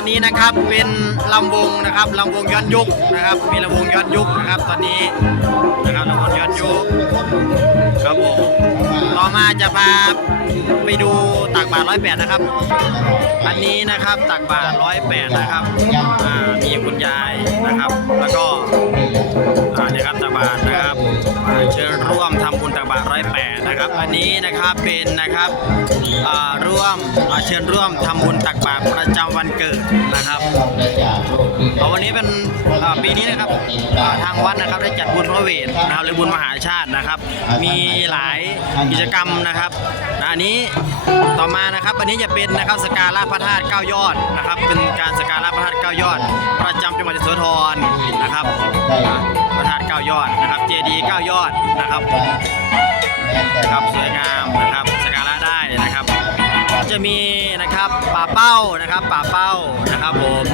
อนนี้นะครับเป็นลำวงนะครับลำวงย้อนยุคนะครับ มีลำวงย้อนยุคนะครับ ตอนนี้นะครับลำวงย้อนยุคครับผมต่อมาจะพาไปดูตักบาทร้อยแปดนะครับ อันนี้นะครับตักบาทร้อยแปดนะครับมีคุณยายนะครับ แล้วก็ 8นะครับ อันนี้นะครับเป็นนะครับร่วมเชิญร่วมทำบุญตักบาตรประจำวันเกิดนะครับเอาวันนี้เป็นปีนี้นะครับทางวัดนะครับได้จัดบุญพระเวทนะครับหรือบุญมหาชาตินะครับ มีหลายกิจกรรมนะครับอันนี้ต่อมานะครับอันนี้จะเป็นนะครับสการะพระธาตุเก้ายอดนะครับ เป็นการสการะพระธาตุเก้ายอด ประจำจังหวัดสุโขทัยนะครับพระธาตุเก้ายอดนะครับเจดีย์เก้ายอดนะครับนะครับสวยงามนะครับสกการะได้นะครับ จะมีนะครับป่าเป้านะครับป่าเป้านะครับผม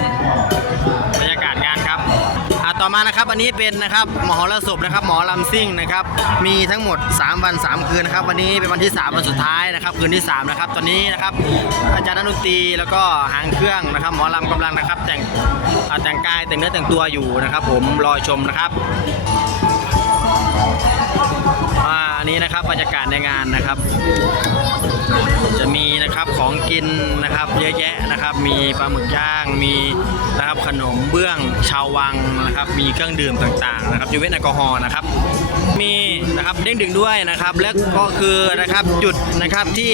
ต่อมานะครับอันนี้เป็นนะครับหมอรสพนะครับหมอลำซิ่งนะครับมีทั้งหมด 3 วัน 3 คืนนะครับวันนี้เป็นวันที่ 3 วันสุดท้ายนะครับคืนที่3นะครับตอนนี้นะครับอาจารย์นักดนตรีแล้วก็หางเครื่องนะครับหมอลำกำลังนะครับแต่งแต่งกายแต่งเนื้อแต่งตัวอยู่นะครับ ผมรอชมนะครับ นนี้นะครับบรรยากาศในงานนะครับ จะมีนะครับของกินนะครับเยอะแยะนะครับ มีปลาหมึกย่างมีนะครับขนมเบื้องชาววังนะครับ มีเครื่องดื่มต่างๆนะครับยูเวนแอลกอฮอล์นะครับ มีนะครับเด้งดึงด้วยนะครับ และก็คือนะครับจุดนะครับที่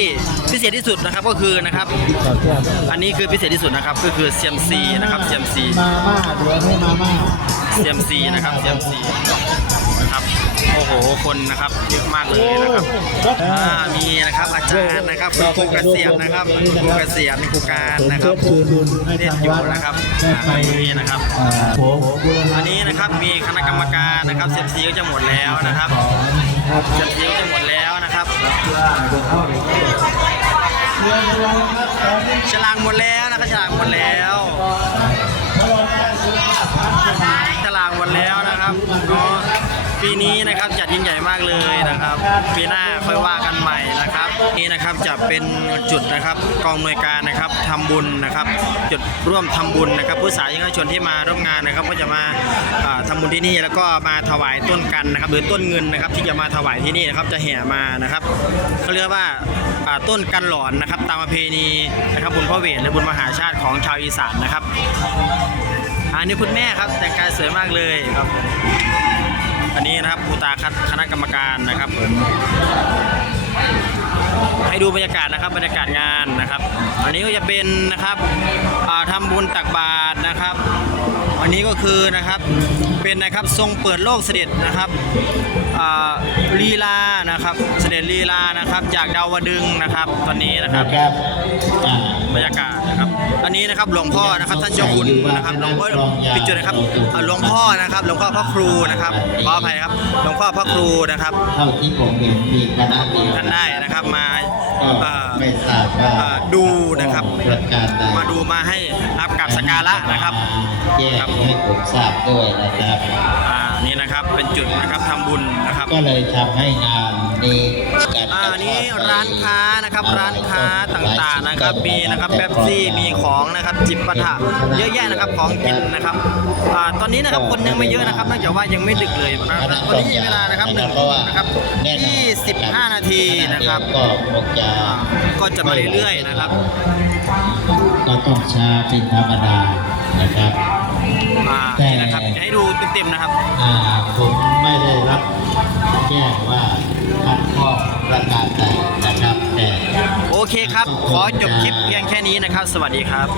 พิเศษที่สุดนะครับก็คือนะครับ อันนี้คือพิเศษที่สุดนะครับก็คือ CMC นะครับ CMC มาม่าเดี๋ยวให้มาม่า CMC นะครับ CMC นะครับ คนนะครับเยอะมากเลยนะครับอ่ามีนะครับอาจารย์นะครับคุณครูเกษียณนะครับคุณครูเกษียณครูการนะครับให้เล่นทางอยู่นะครับนี่นะครับโหอันนี้นะครับมีคณะกรรมการนะครับ CMC ก็จะหมดแล้วนะครับครับ CMC ก็จะหมดแล้วนะครับฉลากหมดแล้วนะครับฉลากหมดแล้ว ปีนี้นะครับจัดยิ่งใหญ่มากเลยนะครับ ปีหน้าค่อยว่ากันใหม่นะครับ นี่นะครับจะเป็นจุดนะครับกองอำนวยการนะครับทำบุญนะครับ จุดร่วมทำบุญนะครับ ผู้สาธารณชนที่มาร่วมงานนะครับ ก็จะมาอ่าทำบุญที่นี่แล้วก็มาถวายต้นกันนะครับ หรือต้นเงินนะครับ ที่จะมาถวายที่นี่นะครับจะแห่มานะครับเขาเรียกว่าต้นกันหลอนนะครับ ตามประเพณีนะครับบุญพระเวทและบุญมหาชาติของชาวอีสานนะครับอันนี้คุณแม่ครับแต่งกายสวยมากเลยครับ อันนี้นะครับอุตาคัดคณะกรรมการนะครับผมให้ดูบรรยากาศนะครับบรรยากาศงานนะครับ อันนี้ก็จะเป็นนะครับทำทำบุญตักบาตรนะครับ อันนี้ก็คือนะครับเป็นนะครับทรงเปิดโลกเสด็จนะครับอ่าลีลานะครับเสด็จลีลานะครับจากดาวดึงส์นะครับตอนนี้นะครับครับอ่าบรรยากาศนะครับอันนี้นะครับหลวงพ่อนะครับท่านเจ้าคุณนะครับหลวงพ่อปิดจุดนะครับอ่าหลวงพ่อนะครับหลวงพ่อพระครูนะครับขออภัยครับหลวงพ่อพระครูนะครับเท่าที่ผมเห็นมีคณะเดียวท่านได้นะครับมาก็เอ่อไม่ทราบว่าเอ่อดูนะครับ ประการใดมาดูมาให้รับกับสักการะนะครับแจ้งให้ผมทราบด้วยนะครับ อ่า นี่นะครับเป็นจุดนะครับทำบุญนะครับ ก็เลยทำให้งานนี้การอ่านี่ร้านค้านะครับร้านค้าต่างๆนะครับมีนะครับเป๊ปซี่มีของนะครับจิบปะถะเยอะแยะนะครับของกินนะครับอ่าตอนนี้นะครับคนยังไม่เยอะนะครับเนื่องจากว่ายังไม่ดึกเลยนะครับตอนนี้มีเวลานะครับหนึ่งทุ่มนะครับ25นาทีนะครับก็คงจะอ่าก็จะมาเรื่อยๆนะครับ ก็ต้องช้าเป็นธรรมดานะครับ อ่านี่นะครับจะให้ดูเต็มๆนะครับ อ่าผมไม่ได้รับแจ้งว่าขัดข้องประการใดนะครับแต่ โอเคครับ ขอจบคลิปเพียงแค่นี้นะครับ สวัสดีครับ